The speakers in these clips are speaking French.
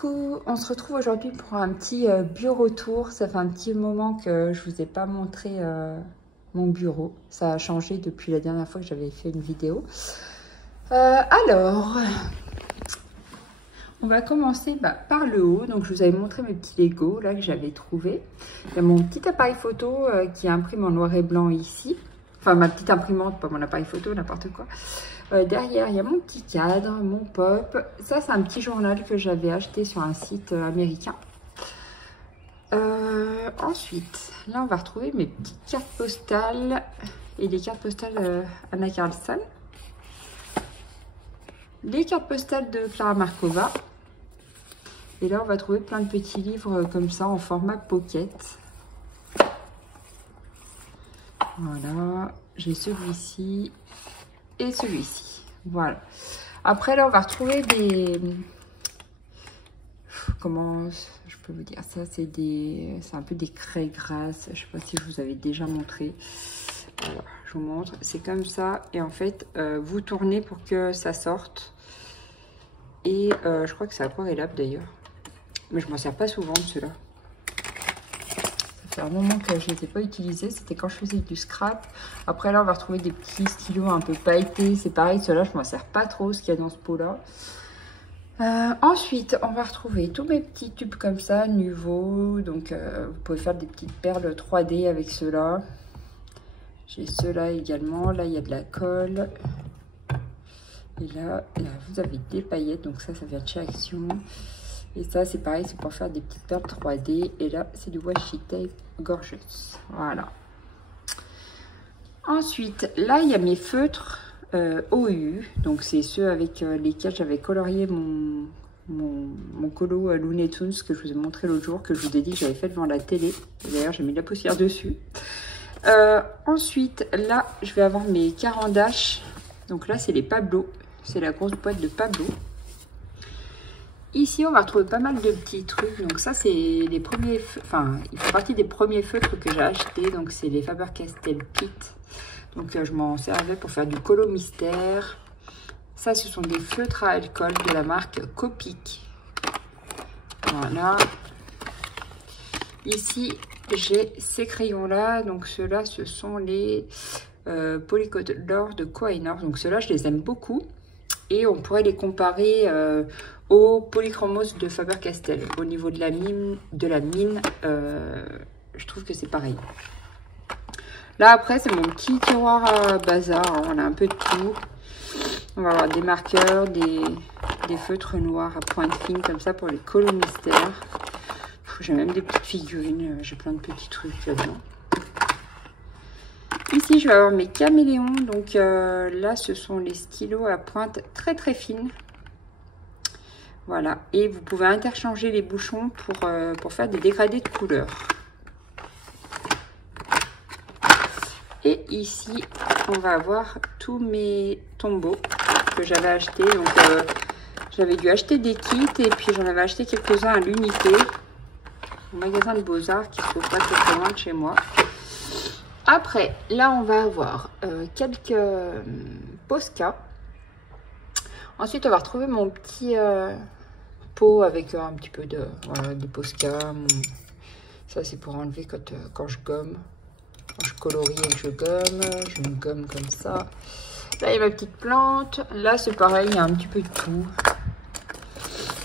Coucou, on se retrouve aujourd'hui pour un petit bureau tour. Ça fait un petit moment que je vous ai pas montré mon bureau. Ça a changé depuis la dernière fois que j'avais fait une vidéo. Alors, on va commencer par le haut. Donc je vous avais montré mes petits Lego là que j'avais trouvé. Il y a mon petit appareil photo qui imprime en noir et blanc ici. Enfin ma petite imprimante, pas mon appareil photo, n'importe quoi. Derrière, il y a mon petit cadre, mon pop. Ça, c'est un petit journal que j'avais acheté sur un site américain. Ensuite, là, on va retrouver mes petites cartes postales et les cartes postales Anna Carlson. Les cartes postales de Clara Markova. Et là, on va trouver plein de petits livres comme ça en format pocket. Voilà, j'ai celui-ci. Et celui-ci, voilà. Après là on va retrouver des, comment je peux vous dire ça, c'est un peu des craies grasses. Je sais pas si je vous avais déjà montré. Alors je vous montre, c'est comme ça et en fait vous tournez pour que ça sorte. Et je crois que c'est aquarellable d'ailleurs, mais je m'en sers pas souvent de ceux-là. Ça fait un moment que je ne les ai pas utilisés, c'était quand je faisais du scrap. Après là on va retrouver des petits stylos un peu pailletés, c'est pareil, ceux-là je m'en sers pas trop, ce qu'il y a dans ce pot là. Ensuite on va retrouver tous mes petits tubes comme ça, Nuvo, donc vous pouvez faire des petites perles 3D avec ceux-là. J'ai ceux-là également, là il y a de la colle. Et là vous avez des paillettes, donc ça vient de chez Action. Et ça, c'est pareil, c'est pour faire des petites perles 3D. Et là, c'est du washi tape gorgeous. Voilà. Ensuite, là, il y a mes feutres OU. Donc, c'est ceux avec lesquels j'avais colorié mon colo Looney Tunes que je vous ai montré l'autre jour, que je vous ai dit que j'avais fait devant la télé. D'ailleurs, j'ai mis de la poussière dessus. Ensuite, là, je vais avoir mes Caran d'Ache. Donc là, c'est les Pablo. C'est la grosse boîte de Pablo. Ici, on va retrouver pas mal de petits trucs. Donc ça, c'est les premiers... Enfin, il fait partie des premiers feutres que j'ai achetés. Donc, c'est les Faber-Castell Kit. Donc, je m'en servais pour faire du colo mystère. Ça, ce sont des feutres à alcool de la marque Copic. Voilà. Ici, j'ai ces crayons-là. Donc, ceux-là, ce sont les Polycolor de Kohinoor. Donc, ceux-là, je les aime beaucoup. Et on pourrait les comparer au Polychromos de Faber-Castell. Au niveau de la mine, je trouve que c'est pareil. Là, après, c'est mon petit tiroir à bazar. On a un peu de tout. On va avoir des marqueurs, des feutres noirs à pointe fine, comme ça, pour les colos mystères. J'ai même des petites figurines. J'ai plein de petits trucs là-dedans. Ici, je vais avoir mes caméléons. Donc là, ce sont les stylos à pointe très très fine. Voilà. Et vous pouvez interchanger les bouchons pour faire des dégradés de couleurs. Et ici, on va avoir tous mes tombeaux que j'avais achetés. Donc j'avais dû acheter des kits et puis j'en avais acheté quelques-uns à l'unité. Au magasin de Beaux-Arts qui se trouve pas très loin de chez moi. Après, là, on va avoir quelques Posca. Ensuite, on va retrouver mon petit pot avec un petit peu de Posca. Ça, c'est pour enlever quand je gomme. Quand je colorie et que je gomme. Je me gomme comme ça. Là, il y a ma petite plante. Là, c'est pareil, il y a un petit peu de tout.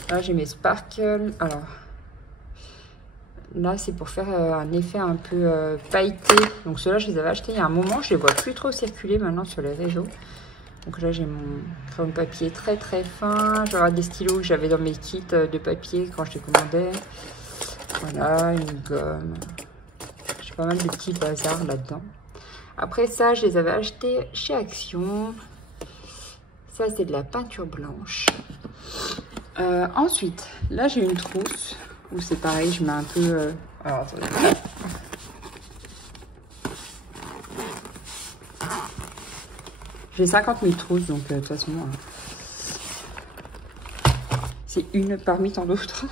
Là, j'ai mes sparkles. Alors... Là, c'est pour faire un effet un peu pailleté. Donc, ceux-là, je les avais achetés il y a un moment. Je les vois plus trop circuler maintenant sur les réseaux. Donc là, j'ai mon crayon de papier très très fin. Je vais avoir des stylos que j'avais dans mes kits de papier quand je les commandais. Voilà, une gomme. J'ai pas mal de petits bazars là-dedans. Après ça, je les avais achetés chez Action. Ça, c'est de la peinture blanche. Ensuite, là, j'ai une trousse. Ou c'est pareil, je mets un peu... Alors, attendez. J'ai 50 000 trousses, donc de toute façon, c'est une parmi tant d'autres.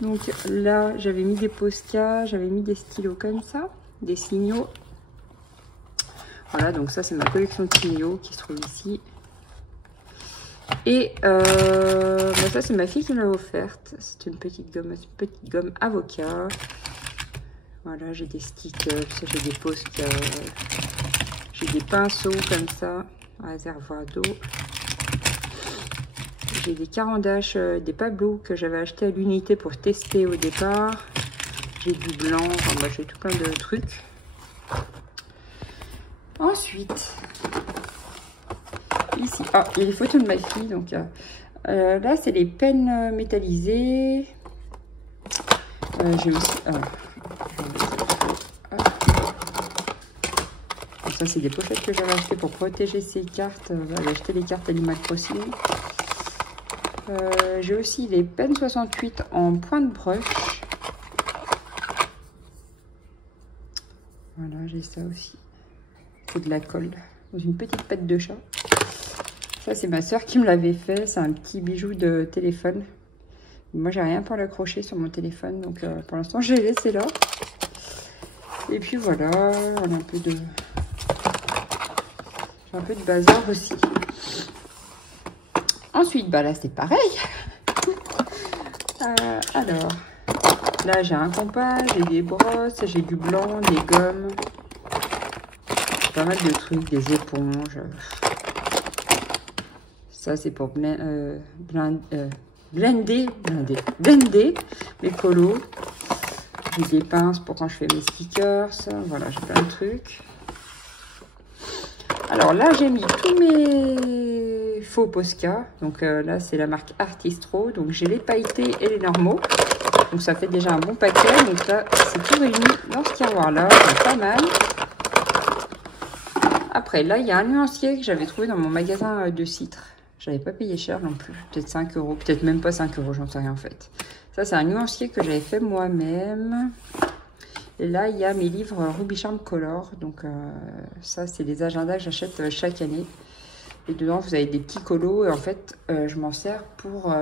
Donc là, j'avais mis des Posca, j'avais mis des stylos comme ça, des signaux. Voilà, donc ça, c'est ma collection de signaux qui se trouve ici. Et bah ça, c'est ma fille qui me l'a offerte. C'est une petite gomme avocat. Voilà, j'ai des stickers, j'ai des post-it, j'ai des pinceaux comme ça, un réservoir d'eau. J'ai des carandaches, des Pablo que j'avais acheté à l'unité pour tester au départ. J'ai du blanc, enfin, bah, j'ai tout plein de trucs. Ensuite, ici, il y a les photos de ma fille. Donc là, c'est les pennes métallisées. J'ai aussi... ça, c'est des pochettes que j'avais achetées pour protéger ces cartes. J'avais acheté les cartes Animal Crossing. J'ai aussi les pennes 68 en point de brush. Voilà, j'ai ça aussi. C'est de la colle dans une petite patte de chat. Ça, c'est ma soeur qui me l'avait fait. C'est un petit bijou de téléphone. Moi, j'ai rien pour l'accrocher sur mon téléphone. Donc, pour l'instant, je l'ai laissé là. Et puis, voilà. On a un peu de... J'ai un peu de bazar aussi. Ensuite, bah là, c'est pareil. Alors, là, j'ai un compas, j'ai des brosses, j'ai du blanc, des gommes. Pas mal de trucs, des éponges. Ça, c'est pour blender mes colos. J'ai des pinces pour quand je fais mes stickers. Voilà, j'ai plein de trucs. Alors là, j'ai mis tous mes faux Posca. Donc là, c'est la marque Artistro. Donc j'ai les pailletés et les normaux. Donc ça fait déjà un bon paquet. Donc là, c'est tout réuni dans ce tiroir-là. C'est pas mal. Après, là, il y a un nuancier que j'avais trouvé dans mon magasin de Citre. J'avais pas payé cher non plus. Peut-être 5 €. Peut-être même pas 5 €, j'en sais rien en fait. Ça, c'est un nuancier que j'avais fait moi-même. Et là, il y a mes livres Ruby Charm Color. Donc, ça, c'est les agendas que j'achète chaque année. Et dedans, vous avez des petits colos. Et en fait, je m'en sers pour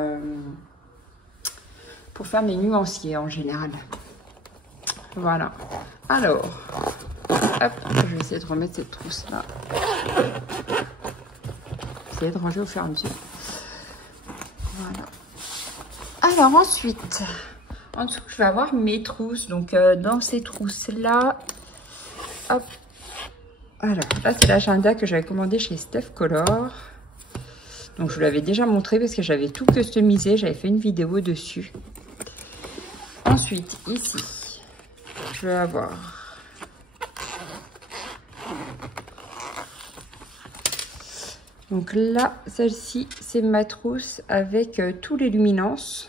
faire mes nuanciers en général. Voilà. Alors, hop, je vais essayer de remettre cette trousse-là. Essayer de ranger au fur et à mesure. Voilà. Alors, ensuite... En dessous, je vais avoir mes trousses. Donc, dans ces trousses-là, hop. Alors, là, c'est l'agenda que j'avais commandé chez Steph Color. Donc, je vous l'avais déjà montré parce que j'avais tout customisé. J'avais fait une vidéo dessus. Ensuite, ici, je vais avoir... Donc là, celle-ci, c'est ma trousse avec tous les luminances.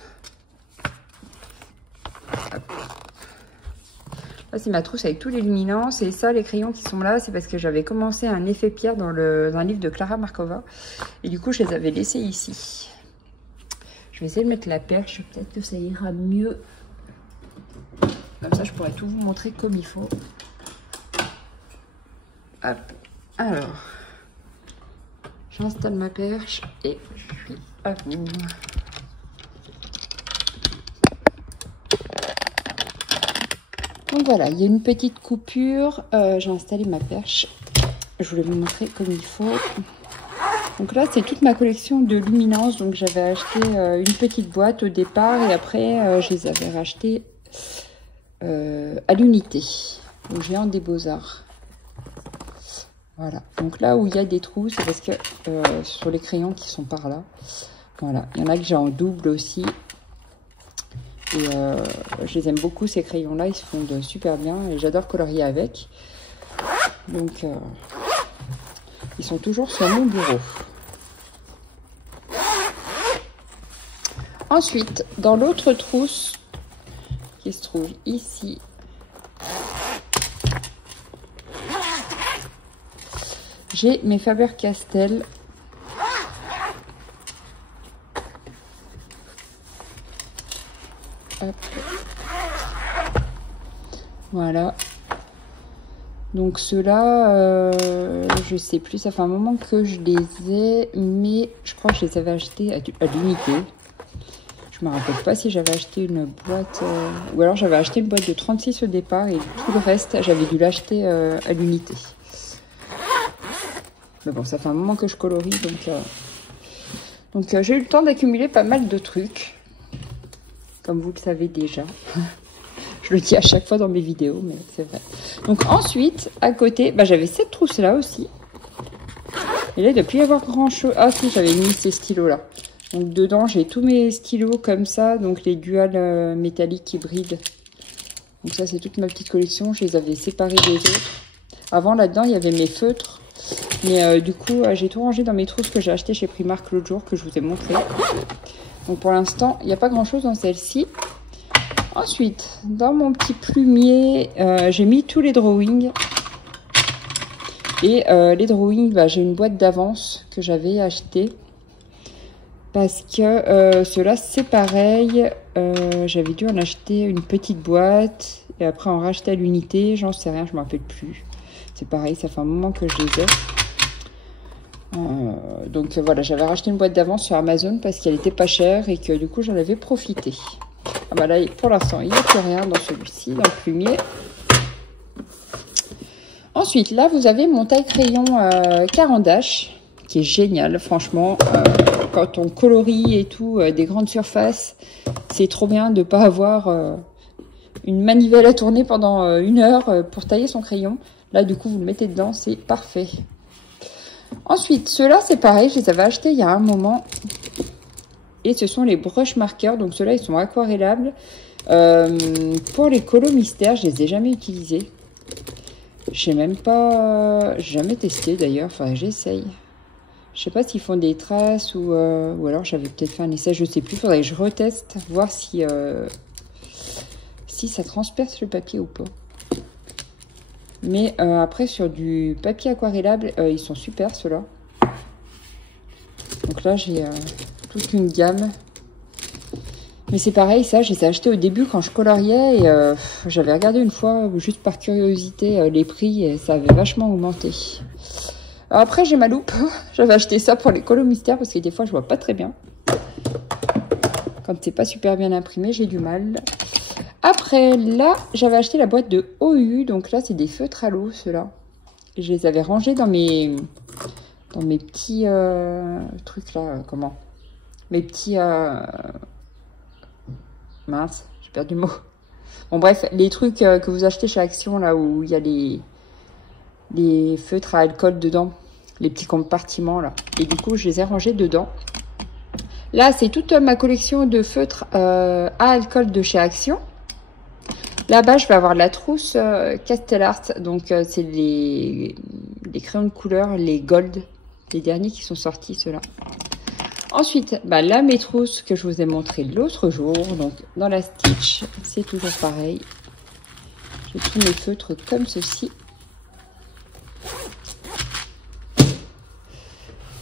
Là, c'est ma trousse avec tous les luminances. Et ça, les crayons qui sont là, c'est parce que j'avais commencé un effet pierre dans un livre de Clara Markova. Et du coup, je les avais laissés ici. Je vais essayer de mettre la perche. Peut-être que ça ira mieux. Comme ça, je pourrais tout vous montrer comme il faut. Hop. Alors, j'installe ma perche et je suis à vous. Donc voilà, il y a une petite coupure. J'ai installé ma perche. Je voulais vous montrer comme il faut. Donc là, c'est toute ma collection de luminances. Donc j'avais acheté une petite boîte au départ et après, je les avais rachetées à l'unité, au Géant des Beaux-Arts. Voilà. Donc là où il y a des trous, c'est parce que sur les crayons qui sont par là. Voilà. Il y en a que j'ai en double aussi. Et je les aime beaucoup ces crayons là, ils se fondent super bien et j'adore colorier avec. Donc ils sont toujours sur mon bureau. Ensuite, dans l'autre trousse qui se trouve ici, j'ai mes Faber-Castell. Hop. Voilà. Donc ceux-là, je sais plus, ça fait un moment que je les ai, mais je crois que je les avais achetés à l'unité. Je me rappelle pas si j'avais acheté une boîte, ou alors j'avais acheté une boîte de 36 au départ et tout le reste, j'avais dû l'acheter à l'unité. Mais bon, ça fait un moment que je colorie, donc Donc j'ai eu le temps d'accumuler pas mal de trucs. Comme vous le savez déjà. Je le dis à chaque fois dans mes vidéos, mais c'est vrai. Donc ensuite, à côté, bah, j'avais cette trousse-là aussi. Et là, il ne doit plus y avoir grand-chose. Ah si, j'avais mis ces stylos-là. Donc dedans, j'ai tous mes stylos comme ça. Donc les duals métalliques hybrides. Donc ça, c'est toute ma petite collection. Je les avais séparés des autres. Avant, là-dedans, il y avait mes feutres. Mais du coup, j'ai tout rangé dans mes trousses que j'ai achetées chez Primark l'autre jour, que je vous ai montré. Donc pour l'instant, il n'y a pas grand-chose dans celle-ci. Ensuite, dans mon petit plumier, j'ai mis tous les drawings. Et les drawings, bah, j'ai une boîte d'avance que j'avais achetée. Parce que ceux-là, c'est pareil. J'avais dû en acheter une petite boîte. Et après, en racheter à l'unité. J'en sais rien, je ne me rappelle plus. C'est pareil, ça fait un moment que je les ai. Donc voilà, j'avais racheté une boîte d'avance sur Amazon parce qu'elle était pas chère et que du coup, j'en avais profité. Ah bah là, pour l'instant, il n'y a plus rien dans celui-ci, dans le plumier. Ensuite, là, vous avez mon taille-crayon Caran d'Ache, qui est génial, franchement. Quand on colorie et tout, des grandes surfaces, c'est trop bien de ne pas avoir une manivelle à tourner pendant 1 heure pour tailler son crayon. Là, du coup, vous le mettez dedans, c'est parfait. Ensuite, ceux-là, c'est pareil, je les avais achetés il y a un moment. Et ce sont les brush marqueurs. Donc, ceux-là, ils sont aquarellables. Pour les colos mystères, je les ai jamais utilisés. Je sais même pas... J'ai jamais testé, d'ailleurs. Enfin, j'essaye. Je sais pas s'ils font des traces ou alors j'avais peut-être fait un essai, je sais plus. Faudrait que je reteste, voir si ça transperce le papier ou pas. Mais après, sur du papier aquarellable, ils sont super, ceux-là. Donc là, j'ai toute une gamme. Mais c'est pareil, ça, je les ai achetés au début quand je coloriais. Et j'avais regardé une fois, juste par curiosité, les prix. Et ça avait vachement augmenté. Alors après, j'ai ma loupe. J'avais acheté ça pour les colos mystères parce que des fois, je vois pas très bien. Quand c'est pas super bien imprimé, j'ai du mal. Après, là, j'avais acheté la boîte de OU. Donc là, c'est des feutres à l'eau, ceux-là. Je les avais rangés dans mes petits trucs là. Comment? Mes petits... Mince, j'ai perdu le mot. Bon, bref, les trucs que vous achetez chez Action, là, où il y a les feutres à alcool dedans. Les petits compartiments, là. Et du coup, je les ai rangés dedans. Là, c'est toute ma collection de feutres à alcool de chez Action. Là-bas, je vais avoir la trousse Castellart. Donc, c'est les crayons de couleur, les Gold. Les derniers qui sont sortis, ceux-là. Ensuite, bah, là, mes trousses que je vous ai montré l'autre jour. Donc, dans la Stitch, c'est toujours pareil. J'ai tous mes feutres comme ceci.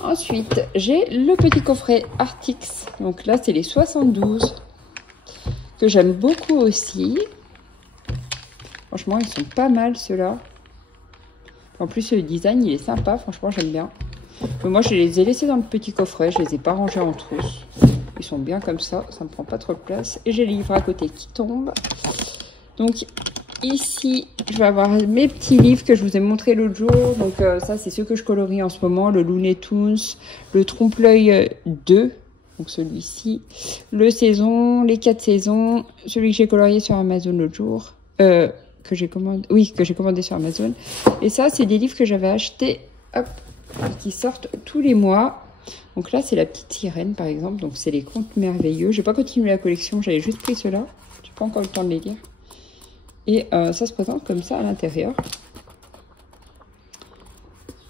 Ensuite, j'ai le petit coffret Artix. Donc là, c'est les 72 que j'aime beaucoup aussi. Franchement, ils sont pas mal ceux-là. En plus, le design, il est sympa. Franchement, j'aime bien. Mais moi, je les ai laissés dans le petit coffret. Je les ai pas rangés en trousse. Ils sont bien comme ça. Ça ne prend pas trop de place. Et j'ai les livres à côté qui tombent. Donc, ici, je vais avoir mes petits livres que je vous ai montré l'autre jour. Donc, ça, c'est ceux que je colorie en ce moment. Le Looney Tunes, le Trompe-l'œil 2. Donc, celui-ci. Le Saison, les 4 saisons. Celui que j'ai colorié sur Amazon l'autre jour. Que j'ai commandé sur Amazon. Et ça, c'est des livres que j'avais achetés, hop, qui sortent tous les mois. Donc là, c'est la petite sirène, par exemple. Donc, c'est les contes merveilleux. J'ai pas continué la collection, j'avais juste pris ceux-là. J'ai pas encore eu le temps de les lire. Et ça se présente comme ça à l'intérieur.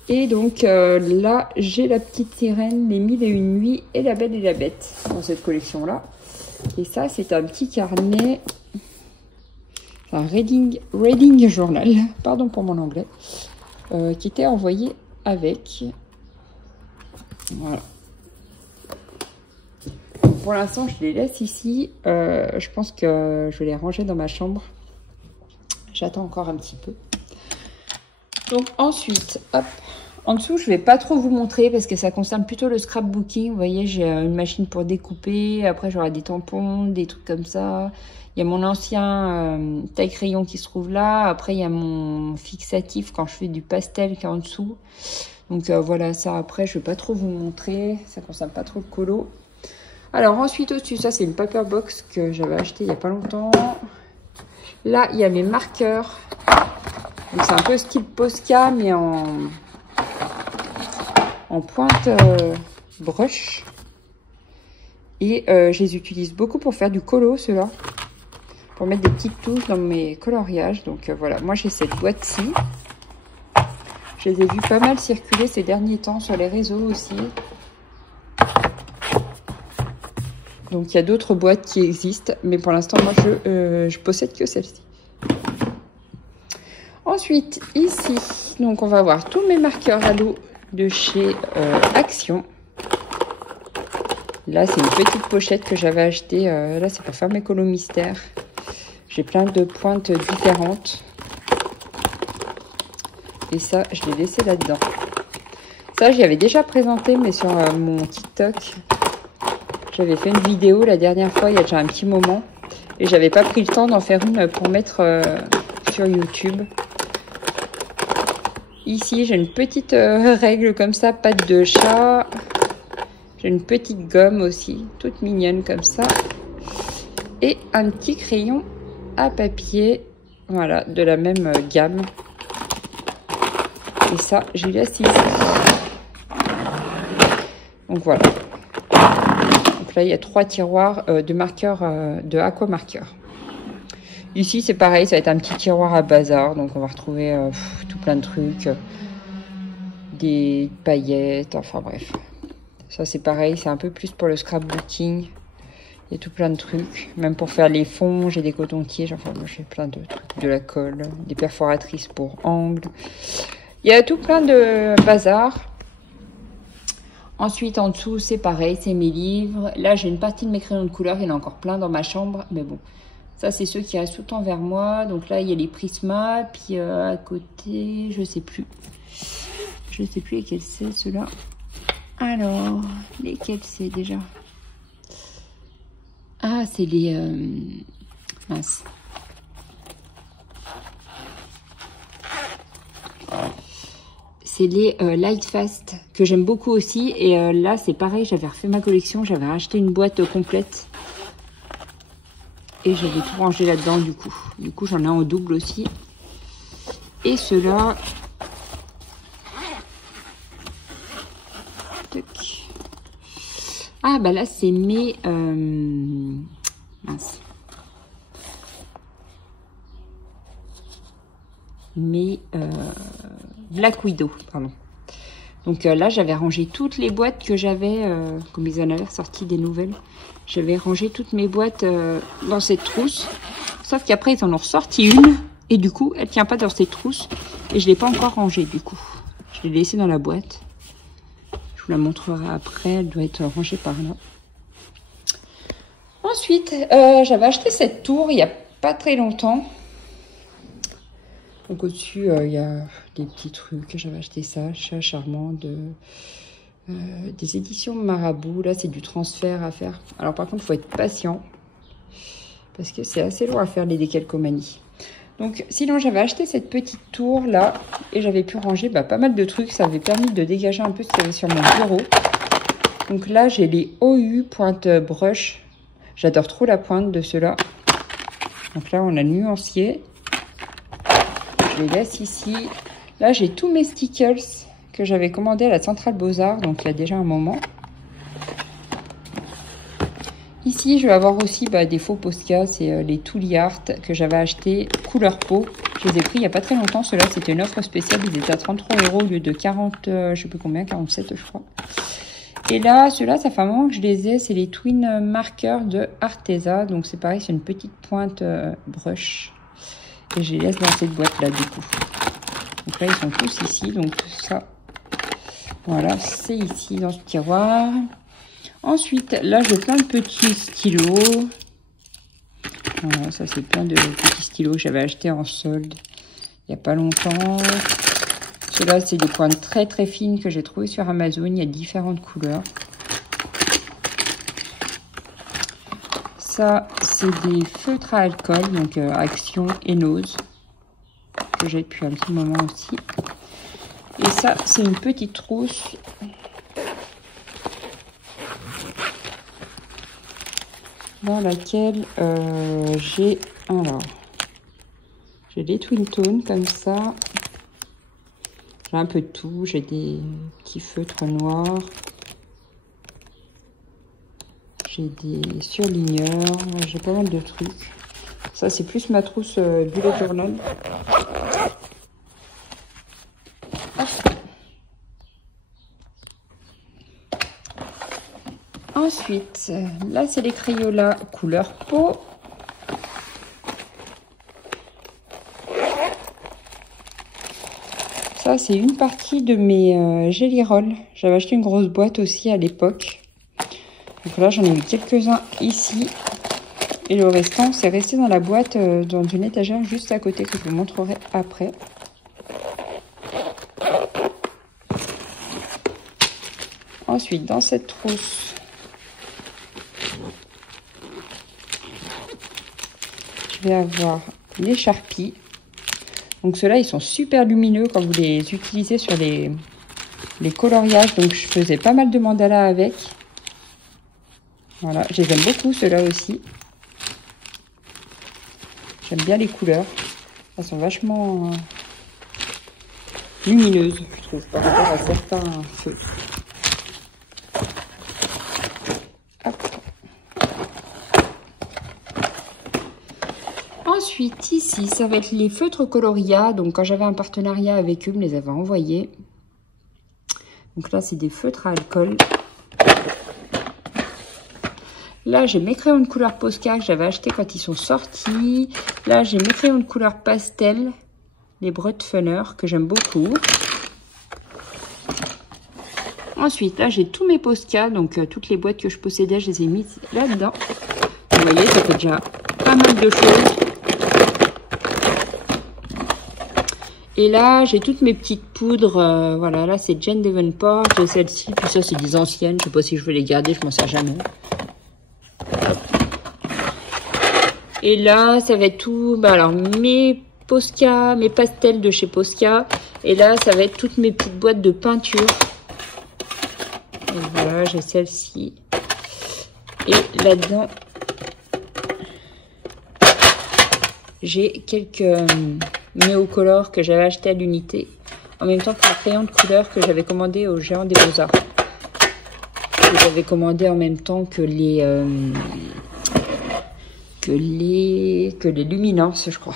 Et donc là, j'ai la petite sirène, les 1001 nuits et la Belle et la Bête dans cette collection-là. Et ça, c'est un petit carnet, un reading journal, pardon pour mon anglais, qui était envoyé avec. Voilà. Donc, pour l'instant, je les laisse ici. Je pense que je vais les ranger dans ma chambre. J'attends encore un petit peu. Donc ensuite, hop, en dessous, je vais pas trop vous montrer parce que ça concerne plutôt le scrapbooking. Vous voyez, j'ai une machine pour découper. Après, j'aurai des tampons, des trucs comme ça. Il y a mon ancien taille-crayon qui se trouve là. Après, il y a mon fixatif quand je fais du pastel qui est en dessous. Donc voilà, ça après, je vais pas trop vous montrer. Ça concerne pas trop le colo. Alors ensuite, au-dessus, ça c'est une paper box que j'avais acheté il y a pas longtemps. Là, il y a mes marqueurs. Donc c'est un peu style Posca, mais en pointe brush. Et je les utilise beaucoup pour faire du colo, ceux-là. Pour mettre des petites touches dans mes coloriages. Donc voilà, moi j'ai cette boîte-ci. Je les ai vus pas mal circuler ces derniers temps sur les réseaux aussi. Donc il y a d'autres boîtes qui existent. Mais pour l'instant, moi je possède que celle-ci. Ensuite, ici, donc on va voir tous mes marqueurs à l'eau de chez Action. Là, c'est une petite pochette que j'avais achetée. Là, c'est pour faire mes colos mystères. J'ai plein de pointes différentes. Et ça, je l'ai laissé là-dedans. Ça, j'y avais déjà présenté, mais sur mon TikTok. J'avais fait une vidéo la dernière fois, il y a déjà un petit moment. Et j'avais pas pris le temps d'en faire une pour mettre sur YouTube. Ici, j'ai une petite règle comme ça, patte de chat. J'ai une petite gomme aussi, toute mignonne comme ça. Et un petit crayon à papier, voilà, de la même gamme. Et ça, je laisse ici. Donc voilà. Donc là, il y a 3 tiroirs de marqueurs, de aqua marqueurs. Ici, c'est pareil, ça va être un petit tiroir à bazar. Donc on va retrouver tout plein de trucs. Des paillettes, enfin bref. Ça, c'est pareil, c'est un peu plus pour le scrapbooking. Il y a tout plein de trucs. Même pour faire les fonds, j'ai des cotons-tiges. Enfin, moi, j'ai plein de trucs. De la colle, des perforatrices pour angles. Il y a tout plein de bazar. Ensuite, en dessous, c'est pareil, c'est mes livres. Là, j'ai une partie de mes crayons de couleur. Il y en a encore plein dans ma chambre. Mais bon, ça, c'est ceux qui restent tout le temps vers moi. Donc là, il y a les Prisma. Puis à côté, je sais plus. Je sais plus lesquels c'est, ceux-là. Alors, lesquels c'est déjà? Ah, c'est les... mince. C'est les Lightfast que j'aime beaucoup aussi. Et là, c'est pareil, j'avais refait ma collection. J'avais acheté une boîte complète. Et j'avais tout rangé là-dedans, du coup. Du coup, j'en ai un en double aussi. Et ceux-là... Ah, bah là, c'est mes... mince. Mes Black Widow, pardon. Donc là, j'avais rangé toutes les boîtes que j'avais, comme ils en avaient ressorti des nouvelles. J'avais rangé toutes mes boîtes dans cette trousse. Sauf qu'après, ils en ont ressorti une. Et du coup, elle tient pas dans cette trousse. Et je l'ai pas encore rangée, du coup. Je l'ai laissée dans la boîte. Je vous la montrerai après. Elle doit être rangée par là. Ensuite, j'avais acheté cette tour il n'y a pas très longtemps. Donc au-dessus, il y a des petits trucs. J'avais acheté ça, Chat Charmant, des éditions Marabout. Là, c'est du transfert à faire. Alors par contre, il faut être patient. Parce que c'est assez lourd à faire les décalcomanies. Donc sinon, j'avais acheté cette petite tour là. Et j'avais pu ranger pas mal de trucs. Ça avait permis de dégager un peu ce qu'il y avait sur mon bureau. Donc là, j'ai les OU pointe brush. J'adore trop la pointe de ceux-là. Donc là, on a le nuancier. Je les laisse ici. Là, j'ai tous mes stickers que j'avais commandés à la Centrale Beaux-Arts. Donc, il y a déjà un moment. Ici, je vais avoir aussi des faux Posca. C'est les Tooly Art que j'avais achetés couleur peau. Je les ai pris il n'y a pas très longtemps. Ceux-là, c'était une offre spéciale. Ils étaient à 33 € au lieu de 40, je sais plus combien, 47 je crois. Et là, ceux-là, ça fait un moment que je les ai. C'est les Twin Markers de Arteza. Donc, c'est pareil, c'est une petite pointe brush. Et je les laisse dans cette boîte-là, du coup. Donc là, ils sont tous ici. Donc, tout ça, voilà, c'est ici, dans ce tiroir. Ensuite, là, j'ai plein de petits stylos. Voilà, ça, c'est plein de petits stylos que j'avais achetés en solde il n'y a pas longtemps. Ceux-là, c'est des pointes très, très fines que j'ai trouvées sur Amazon. Il y a différentes couleurs. Ça, c'est des feutres à alcool, donc Action et Nose, que j'ai depuis un petit moment aussi. Et ça, c'est une petite trousse. Dans laquelle j'ai des twin tones comme ça. J'ai un peu de tout. J'ai des petits feutres noirs. J'ai des surligneurs. J'ai pas mal de trucs. Ça, c'est plus ma trousse bullet journal. Ensuite, là, c'est les Crayolas couleur peau. Ça, c'est une partie de mes Jelly Roll. J'avais acheté une grosse boîte aussi à l'époque. Donc là, j'en ai eu quelques-uns ici. Et le restant, c'est resté dans la boîte, dans une étagère juste à côté, que je vous montrerai après. Ensuite, dans cette trousse, je vais avoir les Sharpies. Donc ceux-là, ils sont super lumineux quand vous les utilisez sur les coloriages. Donc je faisais pas mal de mandalas avec. Voilà, je les aime beaucoup ceux-là aussi. J'aime bien les couleurs. Elles sont vachement lumineuses, je trouve, par rapport à certains feutres. Ensuite, ici, ça va être les feutres Coloria. Donc, quand j'avais un partenariat avec eux, je me les avais envoyés. Donc là, c'est des feutres à alcool. Là, j'ai mes crayons de couleur Posca que j'avais acheté quand ils sont sortis. Là, j'ai mes crayons de couleur pastel, les Brut Funner, que j'aime beaucoup. Ensuite, là, j'ai tous mes Posca, donc toutes les boîtes que je possédais, je les ai mises là-dedans. Vous voyez, ça fait déjà pas mal de choses. Et là, j'ai toutes mes petites poudres. Voilà, là, c'est Jane Davenport. J'ai celle-ci, puis ça, c'est des anciennes. Je sais pas si je vais les garder, je m'en sers jamais. Et là, ça va être tout, bah alors mes Posca, mes pastels de chez Posca. Et là, ça va être toutes mes petites boîtes de peinture. Et voilà, j'ai celle-ci. Et là-dedans, j'ai quelques Neocolor que j'avais acheté à l'unité. En même temps que les crayons de couleur que j'avais commandé au Géant des Beaux-Arts. Que j'avais commandé en même temps que les luminances, je crois.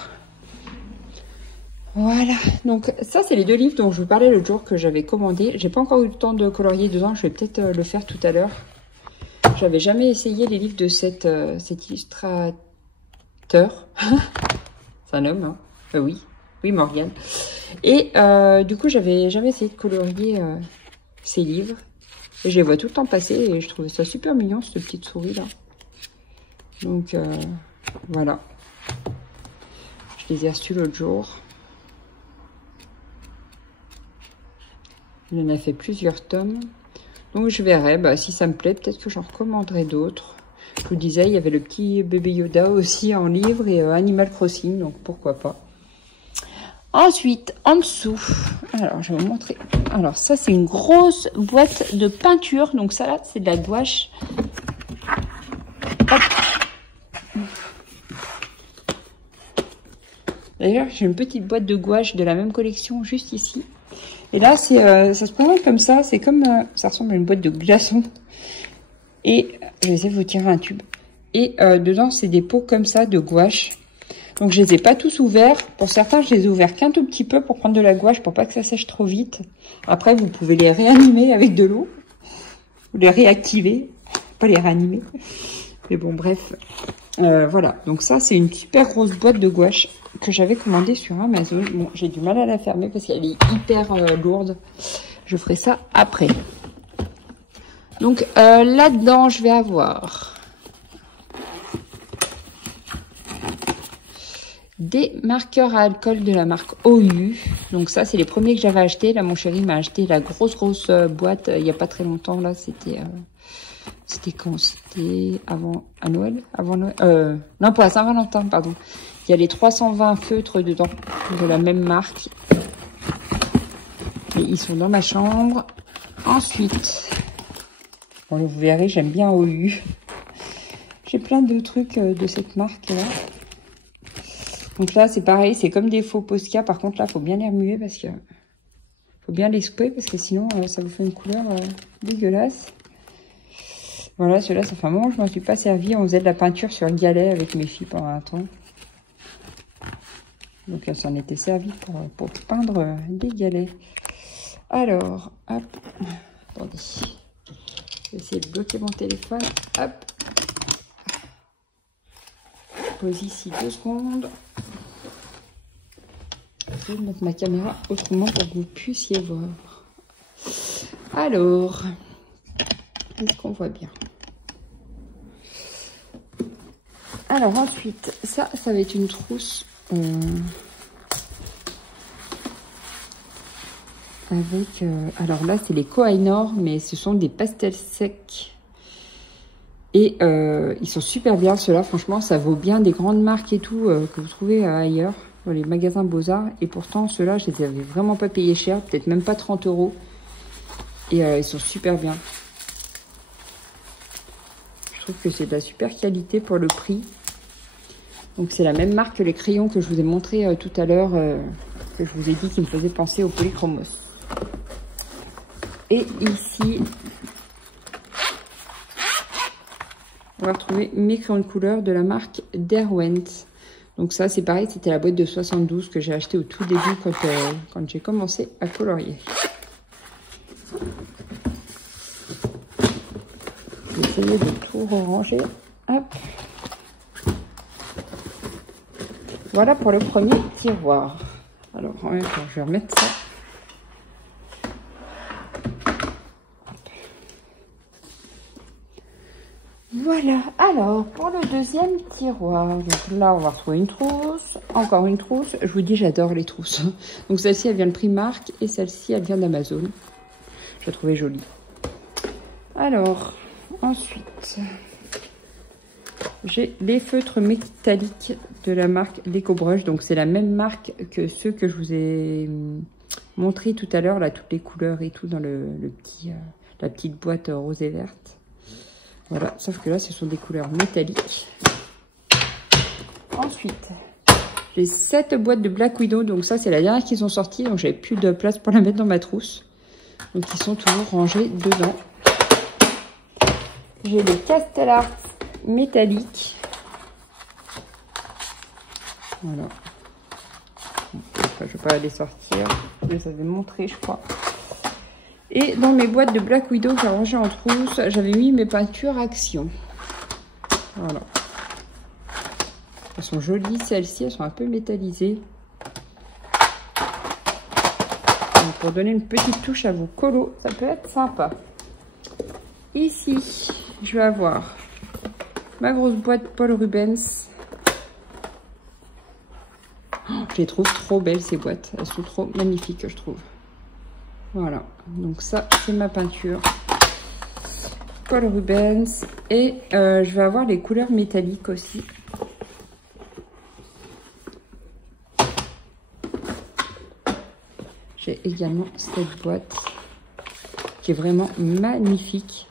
Voilà, donc ça c'est les deux livres dont je vous parlais l'autre jour que j'avais commandé. J'ai pas encore eu le temps de colorier dedans, je vais peut-être le faire tout à l'heure. J'avais jamais essayé les livres de cet illustrateur. C'est un homme, hein. Oui, Morgane. Et du coup, j'avais jamais essayé de colorier ces livres. Et je les vois tout le temps passer et je trouvais ça super mignon, cette petite souris là. Donc voilà. Je les ai reçus l'autre jour. Il en a fait plusieurs tomes. Donc je verrai, bah, si ça me plaît, peut-être que j'en recommanderai d'autres. Je vous disais, il y avait le petit bébé Yoda aussi en livre et Animal Crossing, donc pourquoi pas. Ensuite, en dessous, alors je vais vous montrer. Alors ça, c'est une grosse boîte de peinture. Donc ça là, c'est de la gouache. D'ailleurs, j'ai une petite boîte de gouache de la même collection juste ici. Et là, ça se présente comme ça. C'est comme, ça ressemble à une boîte de glaçons. Et je vais essayer de vous tirer un tube. Et dedans, c'est des pots comme ça de gouache. Donc, je les ai pas tous ouverts. Pour certains, je les ai ouverts qu'un tout petit peu pour prendre de la gouache, pour pas que ça sèche trop vite. Après, vous pouvez les réanimer avec de l'eau. Ou les réactiver. Pas les réanimer. Mais bon, bref. Voilà. Donc ça, c'est une super grosse boîte de gouache que j'avais commandée sur Amazon. Bon, j'ai du mal à la fermer parce qu'elle est hyper lourde. Je ferai ça après. Donc là-dedans, je vais avoir des marqueurs à alcool de la marque OU. Donc ça, c'est les premiers que j'avais achetés. Là, mon chéri m'a acheté la grosse boîte il n'y a pas très longtemps. Là, c'était quand? C'était avant à Noël? Avant Noël? Non, pour la Saint-Valentin, pardon. Il y a les 320 feutres dedans, de la même marque. Et ils sont dans ma chambre. Ensuite, bon, vous verrez, j'aime bien OU. J'ai plein de trucs de cette marque-là. Donc là, c'est pareil, c'est comme des faux Posca. Par contre, là, il faut bien les remuer parce que... faut bien les secouer parce que sinon, ça vous fait une couleur dégueulasse. Voilà, ceux-là, ça fait un moment que je ne m'en suis pas servi. On faisait de la peinture sur galet avec mes filles pendant un temps. Donc, elles s'en étaient servies pour peindre des galets. Alors, hop. Attendez. Je vais essayer de bloquer mon téléphone. Hop. Pose ici 2 secondes. Je vais mettre ma caméra autrement pour que vous puissiez voir. Alors, est-ce qu'on voit bien? Alors ensuite, ça va être une trousse avec... alors là, c'est les Koh-i-Noor, mais ce sont des pastels secs. Et ils sont super bien, ceux-là. Franchement, ça vaut bien des grandes marques et tout que vous trouvez ailleurs, dans les magasins Beaux-Arts. Et pourtant, ceux-là, je les avais vraiment pas payés cher, peut-être même pas 30 €. Et ils sont super bien. Je trouve que c'est de la super qualité pour le prix. Donc c'est la même marque que les crayons que je vous ai montré tout à l'heure, que je vous ai dit qui me faisait penser au Polychromos. Et ici, on va retrouver mes crayons de couleur de la marque Derwent. Donc ça c'est pareil, c'était la boîte de 72 que j'ai acheté au tout début quand j'ai commencé à colorier. Je vais essayer de tout ranger. Hop. Voilà pour le premier tiroir. Alors, en même temps, je vais remettre ça. Voilà. Alors, pour le deuxième tiroir, donc là, on va retrouver une trousse. Encore une trousse. Je vous dis, j'adore les trousses. Donc, celle-ci, elle vient de Primark et celle-ci, elle vient d'Amazon. Je la trouvais jolie. Alors, ensuite... j'ai les feutres métalliques de la marque l'EcoBrush. Donc, c'est la même marque que ceux que je vous ai montré tout à l'heure. Là, toutes les couleurs et tout dans la petite boîte rose et verte. Voilà, sauf que là, ce sont des couleurs métalliques. Ensuite, j'ai 7 boîtes de Black Widow. Donc, ça, c'est la dernière qu'ils ont sortie. Donc, j'avais plus de place pour la mettre dans ma trousse. Donc, ils sont toujours rangés dedans. J'ai les Castle Art métallique. Voilà. Enfin, je vais pas les sortir. Je les avais montrés, je crois. Et dans mes boîtes de Black Widow que j'ai rangées en trousse, j'avais mis mes peintures Action. Voilà. Elles sont jolies, celles-ci. Elles sont un peu métallisées. Donc, pour donner une petite touche à vos colos, ça peut être sympa. Ici, je vais avoir ma grosse boîte Paul Rubens. Oh, je les trouve trop belles ces boîtes. Elles sont trop magnifiques, je trouve. Voilà. Donc ça, c'est ma peinture Paul Rubens. Et je vais avoir les couleurs métalliques aussi. J'ai également cette boîte qui est vraiment magnifique.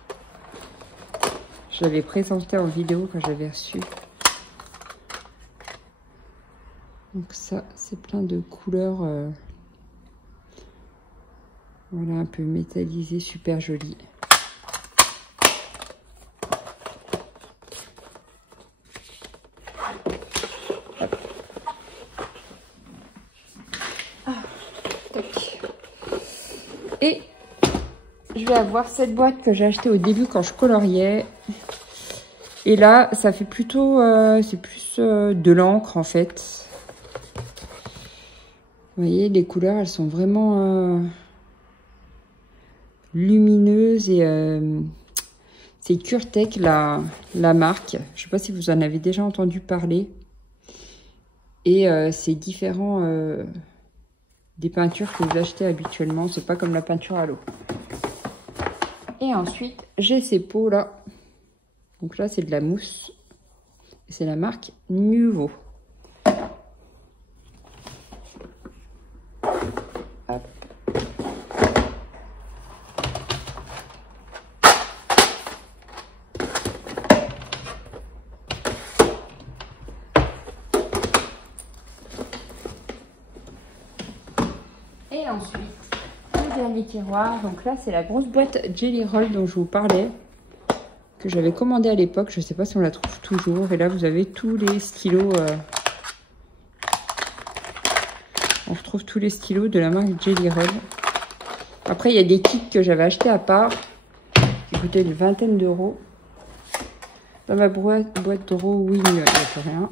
Je l'avais présenté en vidéo quand j'avais reçu. Donc ça, c'est plein de couleurs. Voilà, un peu métallisé, super joli. Et je vais avoir cette boîte que j'ai achetée au début quand je coloriais. Et là, ça fait plutôt... c'est plus de l'encre, en fait. Vous voyez, les couleurs, elles sont vraiment lumineuses. Et c'est Curtech, la marque. Je ne sais pas si vous en avez déjà entendu parler. Et c'est différent des peintures que vous achetez habituellement. C'est pas comme la peinture à l'eau. Et ensuite, j'ai ces pots-là. Donc là, c'est de la mousse. C'est la marque Nuvo. Hop. Et ensuite, le dernier tiroir. Donc là, c'est la grosse boîte Jelly Roll dont je vous parlais, que j'avais commandé à l'époque. Je ne sais pas si on la trouve toujours. Et là, vous avez tous les stylos. On retrouve tous les stylos de la marque Jelly Roll. Après, il y a des kits que j'avais achetés à part, qui coûtaient une vingtaine d'euros. Dans ma boîte Drawing, il n'y a plus rien.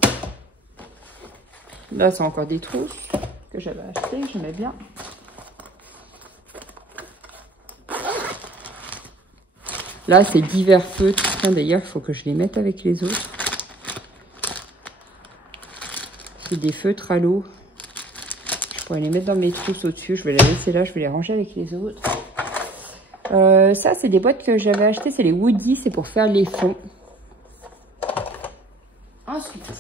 Là, c'est encore des trousses que j'avais achetées, j'aimais bien. Là, c'est divers feutres. D'ailleurs, il faut que je les mette avec les autres. C'est des feutres à l'eau. Je pourrais les mettre dans mes trousses au-dessus. Je vais les laisser là, je vais les ranger avec les autres. Ça, c'est des boîtes que j'avais achetées. C'est les Woody, c'est pour faire les fonds. Ensuite,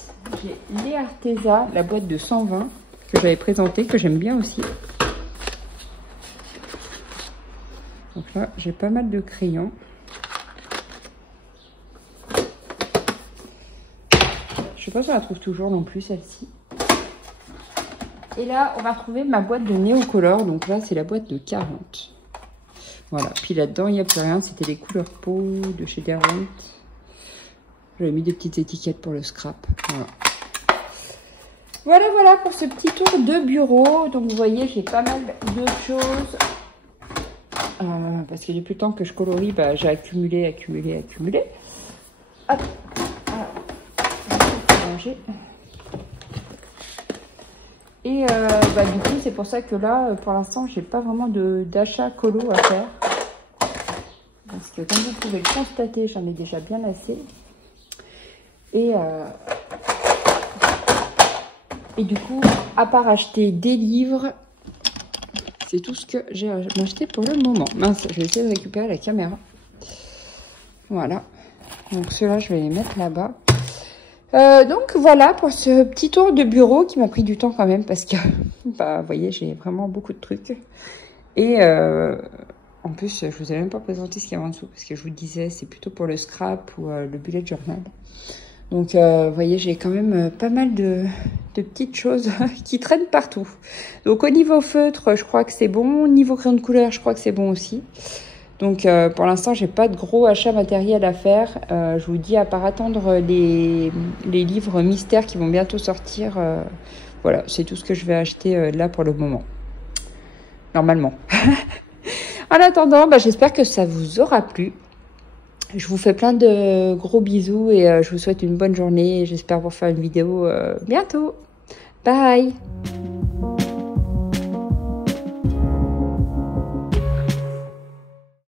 j'ai les Arteza, la boîte de 120 que j'avais présentée, que j'aime bien aussi. Donc là, j'ai pas mal de crayons. Je sais pas si on la trouve toujours non plus, celle-ci. Et là, on va retrouver ma boîte de Neocolor. Donc là, c'est la boîte de 40. Voilà. Puis là-dedans, il n'y a plus rien. C'était les couleurs peau de chez Derwent. J'avais mis des petites étiquettes pour le scrap. Voilà. Voilà pour ce petit tour de bureau. Donc vous voyez, j'ai pas mal de choses. Parce que depuis le temps que je colorie, bah, j'ai accumulé. Hop. Et du coup, c'est pour ça que là, pour l'instant, j'ai pas vraiment d'achat colo à faire. Parce que comme vous pouvez le constater, j'en ai déjà bien assez. Et du coup, à part acheter des livres, c'est tout ce que j'ai acheté pour le moment. Mince, je vais essayer de récupérer la caméra. Voilà. Donc ceux-là, je vais les mettre là-bas. Donc voilà pour ce petit tour de bureau qui m'a pris du temps quand même parce que, bah, vous voyez, j'ai vraiment beaucoup de trucs. Et en plus, je vous ai même pas présenté ce qu'il y a en dessous parce que je vous disais, c'est plutôt pour le scrap ou le bullet journal. Donc, vous voyez, j'ai quand même pas mal de petites choses qui traînent partout. Donc, au niveau feutre, je crois que c'est bon. Au niveau crayon de couleur, je crois que c'est bon aussi. Donc, pour l'instant, j'ai pas de gros achats matériels à faire. Je vous dis, à part attendre les livres mystères qui vont bientôt sortir. Voilà, c'est tout ce que je vais acheter là pour le moment. Normalement. En attendant, bah, j'espère que ça vous aura plu. Je vous fais plein de gros bisous et je vous souhaite une bonne journée. J'espère vous faire une vidéo bientôt. Bye!